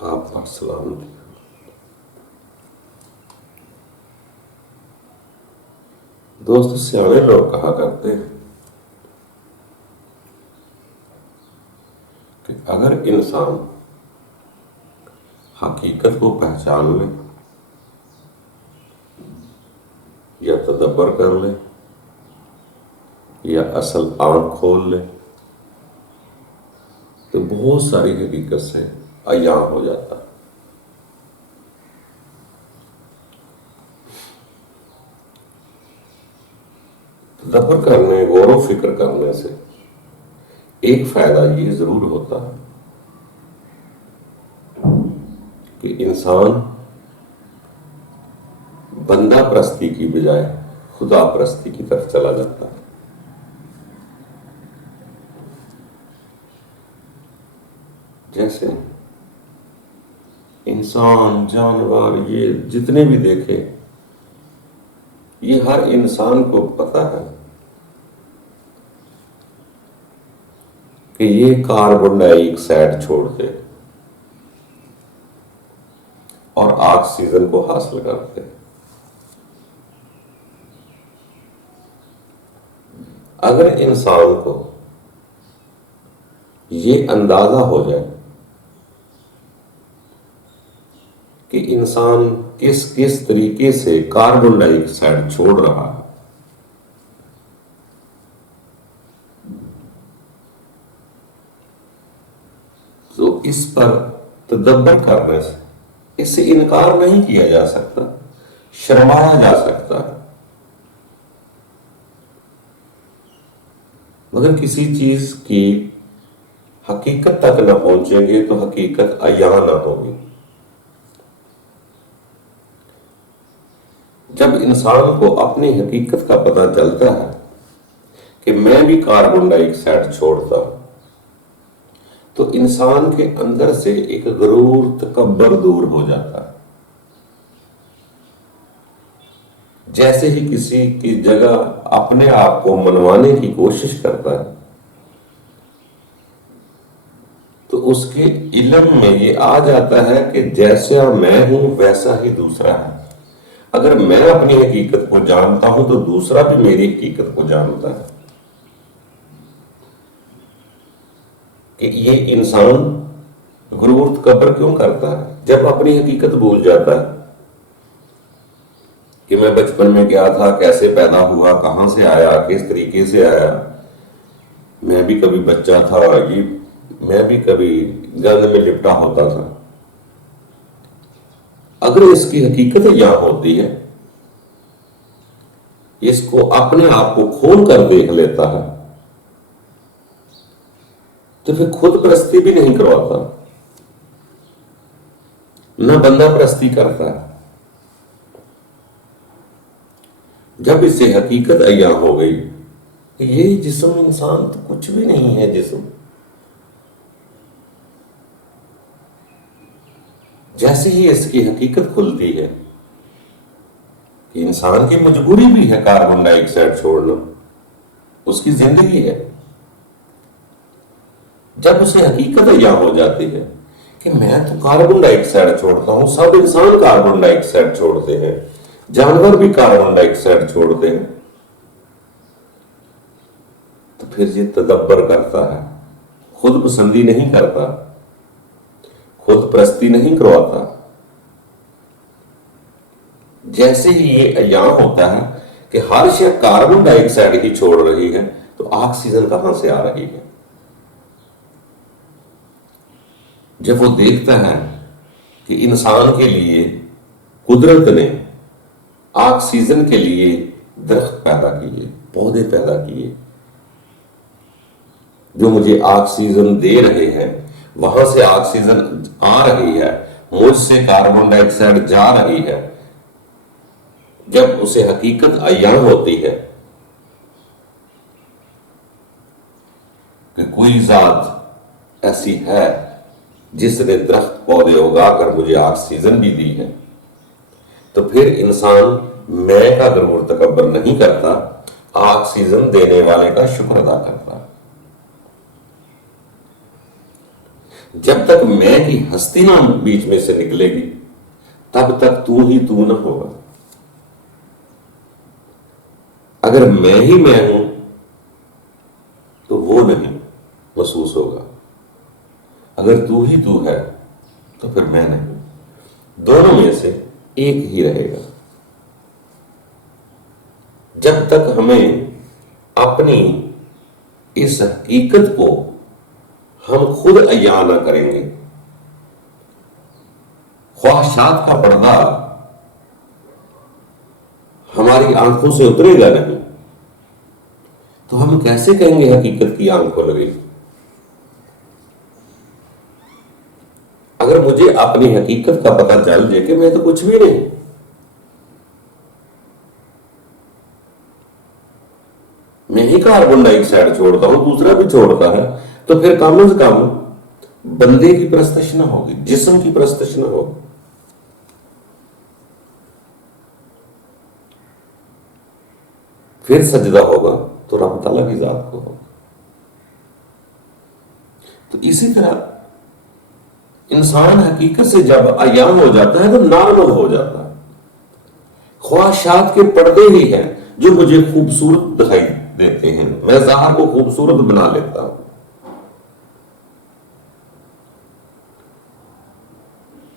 آپ کا السلام علیکم۔ دوست سیانے لوگ کہا کرتے ہیں کہ اگر انسان حقیقت کو پہچان لے یا تدبر کر لے یا اصل آنکھ کھول لے تو بہت ساری حقیقت سے عیاں ہو جاتا ہے۔ تدبر کرنے، غور و فکر کرنے سے ایک فائدہ یہ ضرور ہوتا ہے کہ انسان بندہ پرستی کی بجائے خدا پرستی کی طرف چلا جاتا ہے۔ جیسے انسان، جانور، یہ جتنے بھی دیکھے، یہ ہر انسان کو پتا ہے کہ یہ کاربن ڈائی آکسائڈ چھوڑتے اور آکسیجن کو حاصل کرتے۔ اگر انسان کو یہ اندازہ ہو جائے کہ انسان کس کس طریقے سے کاربن ڈائی آکسائڈ چھوڑ رہا ہے، تو اس پر تدبر کرنے سے اس سے انکار نہیں کیا جا سکتا، شرمایا جا سکتا ہے۔ مگر کسی چیز کی حقیقت تک نہ پہنچیں گے تو حقیقت عیاں نہ ہوگی۔ جب انسان کو اپنی حقیقت کا پتہ چلتا ہے کہ میں بھی کاربن ڈائی آکسائڈ چھوڑتا ہوں، تو انسان کے اندر سے ایک غرور، تکبر دور ہو جاتا ہے۔ جیسے ہی کسی کی جگہ اپنے آپ کو منوانے کی کوشش کرتا ہے تو اس کے علم میں یہ آ جاتا ہے کہ جیسا میں ہوں ویسا ہی دوسرا ہے۔ اگر میں اپنی حقیقت کو جانتا ہوں تو دوسرا بھی میری حقیقت کو جانتا ہے۔ کہ یہ انسان غرور تکبر کیوں کرتا ہے؟ جب اپنی حقیقت بھول جاتا ہے کہ میں بچپن میں گیا تھا، کیسے پیدا ہوا، کہاں سے آیا، کس طریقے سے آیا، میں بھی کبھی بچہ تھا، میں بھی کبھی گند میں لپٹا ہوتا تھا۔ اگر اس کی حقیقت یہاں ہوتی ہے، اس کو اپنے آپ کو کھول کر دیکھ لیتا ہے، تو پھر خود پرستی بھی نہیں کرواتا، نہ بندہ پرستی کرتا ہے۔ جب اس سے حقیقت عیاں ہو گئی کہ یہ جسم انسان تو کچھ بھی نہیں ہے، جسم جیسے ہی اس کی حقیقت کھلتی ہے کہ انسان کی مجبوری بھی ہے کاربن ڈائی آکسائڈ چھوڑنا، اس کی زندگی ہے۔ جب اسے حقیقت عیاں ہو جاتی ہے کہ میں تو کاربن ڈائی آکسائڈ چھوڑتا ہوں، سب انسان کاربن ڈائی آکسائڈ چھوڑتے ہیں، جانور بھی کاربن ڈائی آکسائڈ چھوڑتے ہیں، تو پھر یہ تدبر کرتا ہے، خود پسندی نہیں کرتا، خود پرستی نہیں کرواتا۔ جیسے ہی یہ عیاں ہوتا ہے کہ ہر شے کاربن ڈائی آکسائڈ ہی چھوڑ رہی ہے، تو آکسیجن کہاں سے آ رہی ہے؟ جب وہ دیکھتا ہے کہ انسان کے لیے قدرت نے آکسیجن کے لیے درخت پیدا کیے، پودے پیدا کیے، جو مجھے آکسیجن دے رہے ہیں، وہاں سے آکسیجن آ رہی ہے، مجھ سے کاربن ڈائی آکسائڈ جا رہی ہے۔ جب اسے حقیقت عیاں ہوتی ہے کہ کوئی ذات ایسی ہے جس نے درخت پودے اگا کر مجھے آکسیجن بھی دی ہے، تو پھر انسان میں کا غرور تکبر نہیں کرتا، آکسیجن دینے والے کا شکر ادا کرتا۔ جب تک میں کی ہستی نہ بیچ میں سے نکلے گی تب تک تو ہی تو نہ ہوگا. اگر میں ہی میں ہوں تو وہ نہیں محسوس ہوگا. اگر تو ہی تو ہے تو پھر میں نہیں. دونوں میں سے ایک ہی رہے گا. جب تک ہمیں اپنی اس حقیقت کو ہم خود عیاں نہ کریں گے، خواہشات کا پردہ ہماری آنکھوں سے اترے گا نہیں، تو ہم کیسے کہیں گے حقیقت کی آنکھ کھل گئی؟ اگر مجھے اپنی حقیقت کا پتہ چل جائے کہ میں تو کچھ بھی نہیں، میں ہی کاربن ڈائی آکسائڈ چھوڑتا ہوں، دوسرا بھی چھوڑتا ہے، تو پھر کم از کم بندے کی پرستش نہ ہوگی، جسم کی پرستش نہ ہوگی. پھر سجدہ ہوگا تو رب تعالیٰ کی ذات کو ہوگا. تو اسی طرح انسان حقیقت سے جب عیاں ہو جاتا ہے تو نارمل ہو جاتا ہے. خواہشات کے پردے ہی ہیں جو مجھے خوبصورت دکھائی دیتے ہیں، میں ظاہر کو خوبصورت بنا لیتا ہوں.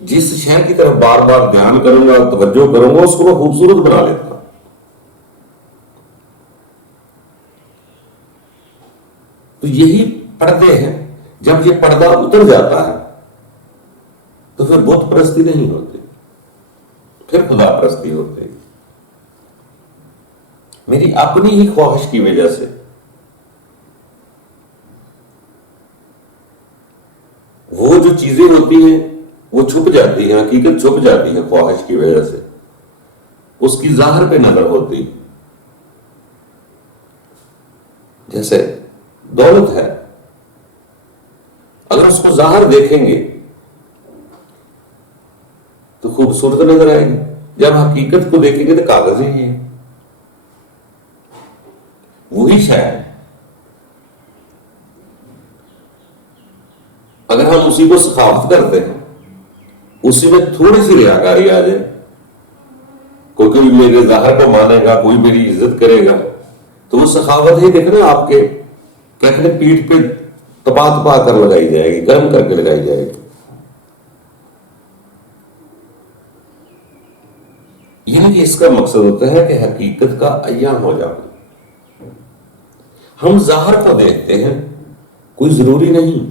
جس شے کی طرف بار بار دھیان کروں گا، توجہ کروں گا، اس کو میں خوبصورت بنا لیتا ہوں. تو یہی پردے ہیں. جب یہ پردہ اتر جاتا ہے تو پھر بت پرستی نہیں ہوتی، پھر خدا پرستی ہوتی ہے. میری اپنی ہی خواہش کی وجہ سے وہ جو چیزیں ہوتی ہیں وہ چھپ جاتی ہیں، حقیقت چھپ جاتی ہے خواہش کی وجہ سے، اس کی ظاہر پہ نظر ہوتی. جیسے دولت ہے، اگر اس کو ظاہر دیکھیں گے تو خوبصورت نظر آئے گی، جب حقیقت کو دیکھیں گے تو کاغذ ہی ہے، وہی شاید. اگر ہم اسی کو سخاوت کرتے ہیں، اسی میں تھوڑی سی ریاکاری آ جائے، کوئی میرے ظاہر کو مانے گا، کوئی میری عزت کرے گا، تو وہ سخاوت ہی دیکھنا آپ کے کہتے پیٹھ پہ تپا تپا کر لگائی جائے گی، گرم کر کے لگائی جائے گی. یعنی اس کا مقصد ہوتا ہے کہ حقیقت کا عیاں ہو جانا. ہم ظاہر کو دیکھتے ہیں، کوئی ضروری نہیں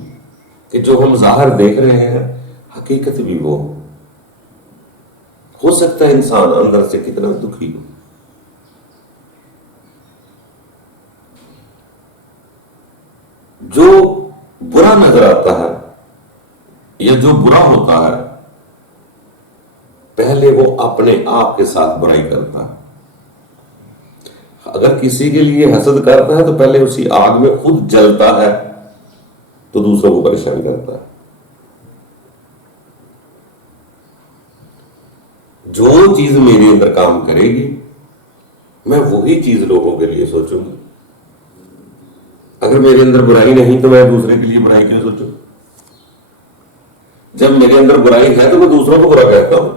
کہ جو ہم ظاہر دیکھ رہے ہیں حقیقت بھی وہ ہو سکتا ہے. انسان اندر سے کتنا دکھی ہو، جو برا نظر آتا ہے یا جو برا ہوتا ہے پہلے وہ اپنے آپ کے ساتھ برائی کرتا ہے. اگر کسی کے لیے حسد کرتا ہے تو پہلے اسی آگ میں خود جلتا ہے تو دوسروں کو پریشان کرتا ہے. جو چیز میرے اندر کام کرے گی میں وہی چیز لوگوں کے لیے سوچوں گا. اگر میرے اندر برائی نہیں تو میں دوسرے کے لیے برائی کیوں سوچوں؟ جب میرے اندر برائی ہے تو میں دوسروں کو برا کہتا ہوں،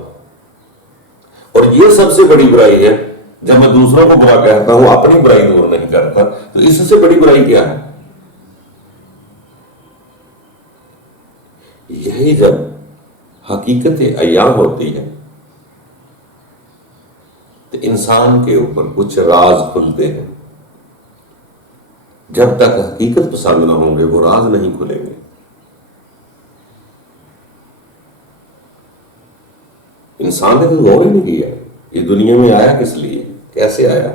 اور یہ سب سے بڑی برائی ہے جب میں دوسروں کو برا کہتا ہوں، اپنی برائی دور نہیں کرتا. تو اس سے بڑی برائی کیا ہے؟ یہی جب حقیقت عیاں ہوتی ہے تو انسان کے اوپر کچھ راز کھلتے ہیں. جب تک حقیقت پسند نہ ہوں گے وہ راز نہیں کھلیں گے. انسان نے تو غور ہی نہیں کیا یہ دنیا میں آیا کس لیے، کیسے آیا.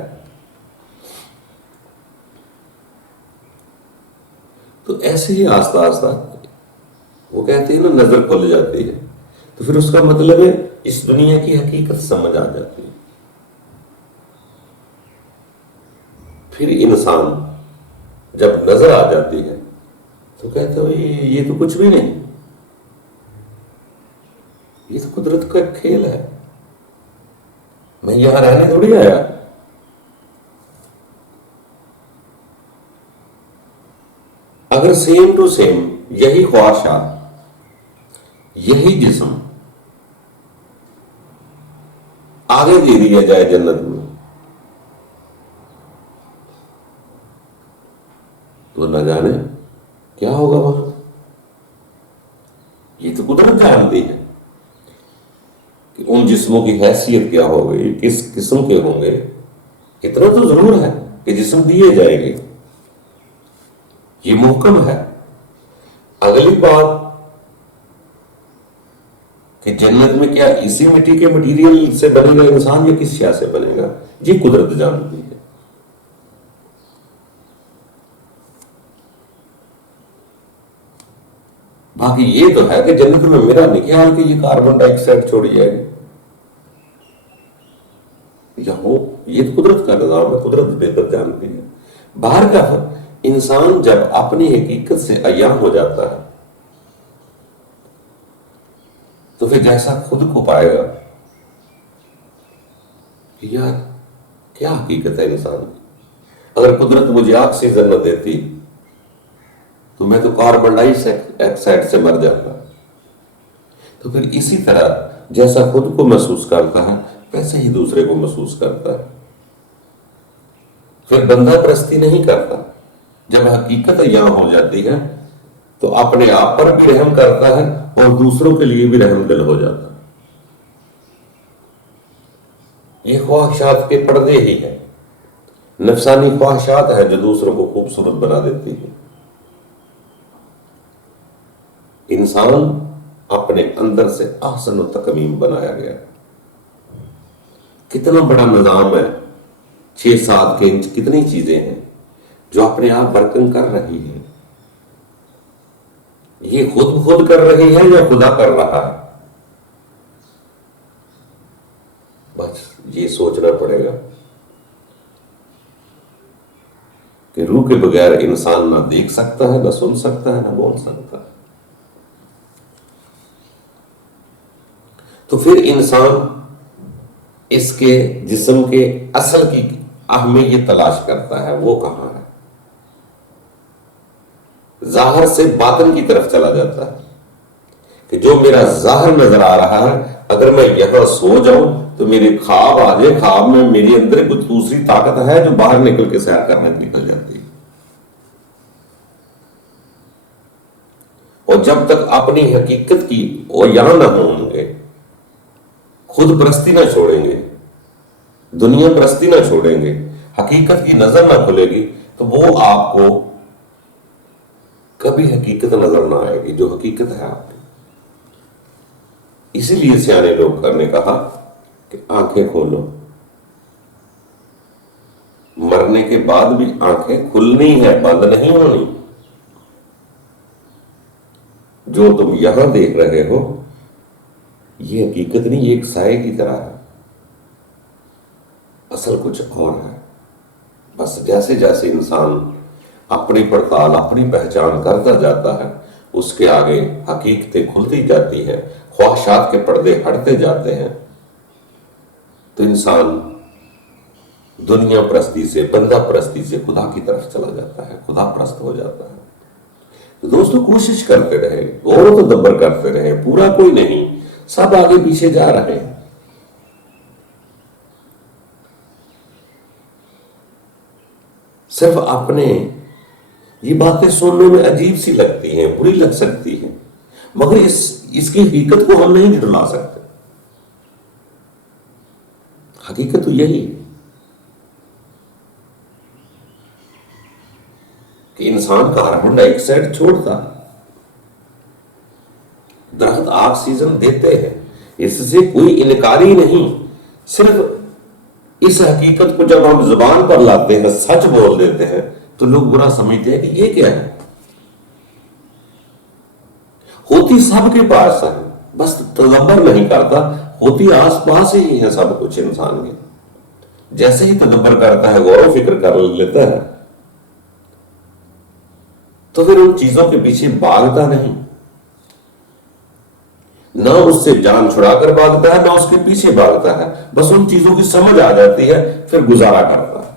تو ایسے ہی آہستہ آہستہ وہ کہتے ہیں نا نظر کھل جاتی ہے، تو پھر اس کا مطلب ہے اس دنیا کی حقیقت سمجھ آ جاتی ہے. پھر انسان جب نظر آ جاتی ہے تو کہتا ہے یہ تو کچھ بھی نہیں، یہ تو قدرت کا کھیل ہے، میں یہاں رہنے تھوڑی آیا. اگر سیم ٹو سیم یہی خواہشات یہی جسم آگے دے دیا جائے جنت میں تو نہ جانے کیا ہوگا وہاں. یہ تو قدرت جانتی ہے کہ ان جسموں کی حیثیت کیا ہوگی، کس قسم کے ہوں گے. اتنا تو ضرور ہے کہ جسم دیے جائیں گے، یہ محکم ہے. اگلی بات کہ جنت میں کیا اسی مٹی کے مٹیریل سے بنے گا انسان یا کس شے سے بنے گا، یہ قدرت جانتی ہے. باقی یہ تو ہے کہ جنت میں میرا نہیں خیال کہ یہ کاربن ڈائی آکسائڈ چھوڑی جائے گی یا ہو. یہ تو قدرت کا نظام ہے، قدرت بہتر جانتی ہے. باہر کا انسان جب اپنی حقیقت سے عیاں ہو جاتا ہے تو پھر جیسا خود کو پائے گا کہ یار کیا حقیقت ہے انسان کی. اگر قدرت مجھے آکسیجن نہ دیتی تو میں تو کاربن ڈائی آکسائڈ سے مر جاتا. تو پھر اسی طرح جیسا خود کو محسوس کرتا ہے ویسے ہی دوسرے کو محسوس کرتا ہے. پھر بندہ پرستی نہیں کرتا. جب حقیقت یہاں ہو جاتی ہے تو اپنے آپ پر بھی رحم کرتا ہے اور دوسروں کے لیے بھی رحم دل ہو جاتا ہے. یہ خواہشات کے پردے ہی ہے، نفسانی خواہشات ہے جو دوسروں کو خوبصورت بنا دیتی ہے. انسان اپنے اندر سے احسن و تکمیم بنایا گیا. کتنا بڑا نظام ہے، 6-7 کے انچ کتنی چیزیں ہیں جو اپنے آپ برکن کر رہی ہے. یہ خود کر رہی ہے یا خدا کر رہا ہے؟ بس یہ سوچنا پڑے گا کہ روح کے بغیر انسان نہ دیکھ سکتا ہے، نہ سن سکتا ہے، نہ بول سکتا ہے. تو پھر انسان اس کے جسم کے اصل کی اہمیت تلاش کرتا ہے، وہ کہاں ہے. ظاہر سے باطن کی طرف چلا جاتا ہے کہ جو میرا ظاہر نظر آ رہا ہے اگر میں یہاں سو جاؤں تو میرے خواب آ جائے، خواب میں میری اندر کچھ دوسری طاقت ہے جو باہر نکل کے سیر کرنے نکل جاتی ہے. اور جب تک اپنی حقیقت کی اور یہاں نہ ہوں گے، خود پرستی نہ چھوڑیں گے، دنیا پرستی نہ چھوڑیں گے، حقیقت کی نظر نہ کھلے گی تو وہ آپ کو کبھی حقیقت نظر نہ آئے گی جو حقیقت ہے آپ کی. اسی لیے سیانے لوگ نے کہا کہ آنکھیں کھولو. مرنے کے بعد بھی آنکھیں کھلنی ہے، بند نہیں ہونی. جو تم یہاں دیکھ رہے ہو یہ حقیقت نہیں، یہ ایک سائے کی طرح ہے، اصل کچھ اور ہے. بس جیسے جیسے انسان اپنی پڑتال، اپنی پہچان کرتا جاتا ہے اس کے آگے حقیقتیں کھلتی جاتی ہیں، خواہشات کے پردے ہٹتے جاتے ہیں تو انسان دنیا پرستی سے، بندہ پرستی سے خدا کی طرف چلا جاتا ہے، خدا پرست ہو جاتا ہے. تو دوستو کوشش کرتے رہے، غور و تدبر کرتے رہے. پورا کوئی نہیں، سب آگے پیچھے جا رہے ہیں. صرف اپنے یہ باتیں سننے میں عجیب سی لگتی ہیں، بری لگ سکتی ہیں، مگر اس کی حقیقت کو ہم نہیں جھٹلا سکتے. حقیقت تو یہی ہے کہ انسان کاربن ڈائی آکسائڈ چھوڑتا، درخت آکسیجن دیتے ہیں، اس سے کوئی انکار ہی نہیں. صرف اس حقیقت کو جب ہم زبان پر لاتے ہیں، سچ بول دیتے ہیں تو لوگ برا سمجھتے ہیں کہ یہ کیا ہے. ہوتی سب کے پاس ہے، بس تدبر نہیں کرتا. ہوتی آس پاس ہی ہے سب کچھ انسان کے. جیسے ہی تدبر کرتا ہے، غور و فکر کر لیتا ہے تو پھر ان چیزوں کے پیچھے بھاگتا نہیں، نہ اس سے جان چھڑا کر بھاگتا ہے، نہ اس کے پیچھے بھاگتا ہے. بس ان چیزوں کی سمجھ آ جاتی ہے، پھر گزارا کرتا ہے.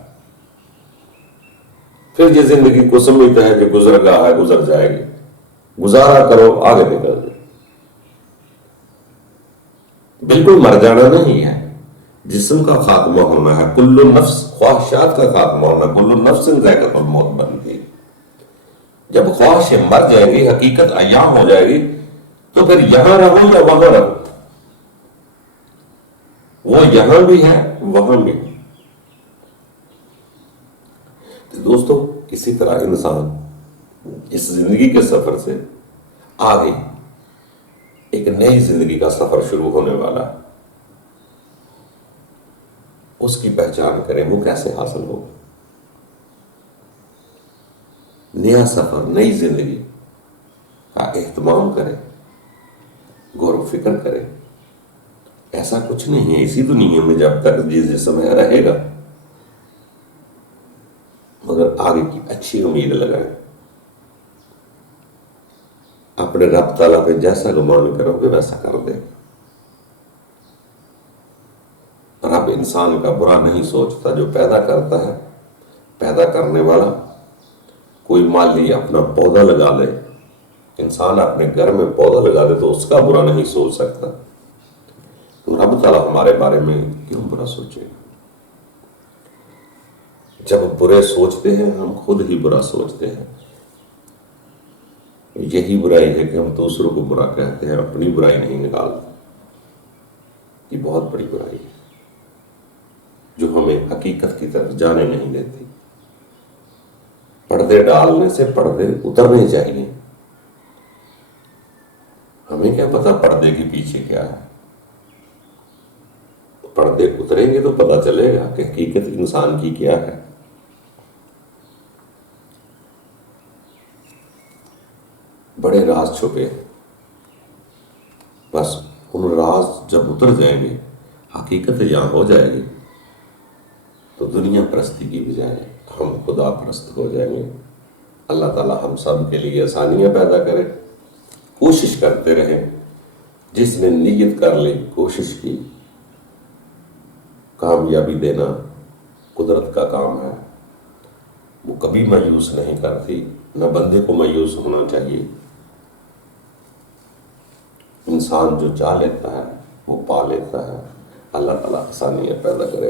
پھر یہ زندگی کو سمجھتا ہے کہ گزر گاہ ہے، گزر جائے گی، گزارا کرو، آگے نکل جائے. بالکل مر جانا نہیں ہے، جسم کا خاتمہ ہونا ہے، کل نفس خواہشات کا خاتمہ ہونا، کل نفس ذائقۃ الموت بن گئی۔ جب خواہشیں مر جائیں گی، حقیقت عیاں ہو جائے گی، تو پھر یہاں رہو یا وہاں رہو، وہ یہاں بھی ہے وہاں بھی ہے۔ تو دوستو، اسی طرح انسان اس زندگی کے سفر سے آگے ایک نئی زندگی کا سفر شروع ہونے والا ہے، اس کی پہچان کریں وہ کیسے حاصل ہو۔ نیا سفر، نئی زندگی کا اہتمام کریں، غور و فکر کریں۔ ایسا کچھ نہیں ہے اسی دنیا میں جب تک جس جسم ہے رہے گا، مگر آگے کی اچھی امید لگائیں۔ اپنے رب تعالیٰ پہ جیسا گمان کرو گے ویسا کر دے۔ رب انسان کا برا نہیں سوچتا، جو پیدا کرتا ہے، پیدا کرنے والا کوئی مالی اپنا پودا لگا لے، انسان اپنے گھر میں پودا لگا دے تو اس کا برا نہیں سوچ سکتا، تو رب تعالیٰ ہمارے بارے میں کیوں برا سوچے گا؟ جب برے سوچتے ہیں ہم خود ہی برا سوچتے ہیں۔ یہی برائی ہے کہ ہم دوسروں کو برا کہتے ہیں، اپنی برائی نہیں نکالتے۔ یہ بہت بڑی برائی ہے جو ہمیں حقیقت کی طرف جانے نہیں دیتی۔ پردے ڈالنے سے پردے اترنے چاہیے۔ ہمیں کیا پتا پردے کے پیچھے کیا ہے؟ پردے اتریں گے تو پتا چلے گا کہ حقیقت انسان کی کیا ہے۔ بڑے راز چھپے ہیں، بس ان راز جب اتر جائیں گے، حقیقت یہاں ہو جائے گی، تو دنیا پرستی کی بجائے ہم خدا پرست ہو جائیں گے۔ اللہ تعالیٰ ہم سب کے لیے آسانیاں پیدا کرے۔ کوشش کرتے رہیں، جس نے نیت کر لی، کوشش کی، کامیابی دینا قدرت کا کام ہے، وہ کبھی مایوس نہیں کرتی، نہ بندے کو مایوس ہونا چاہیے۔ انسان جو چاہ لیتا ہے وہ پا لیتا ہے۔ اللہ تعالیٰ آسانیاں پیدا کرے۔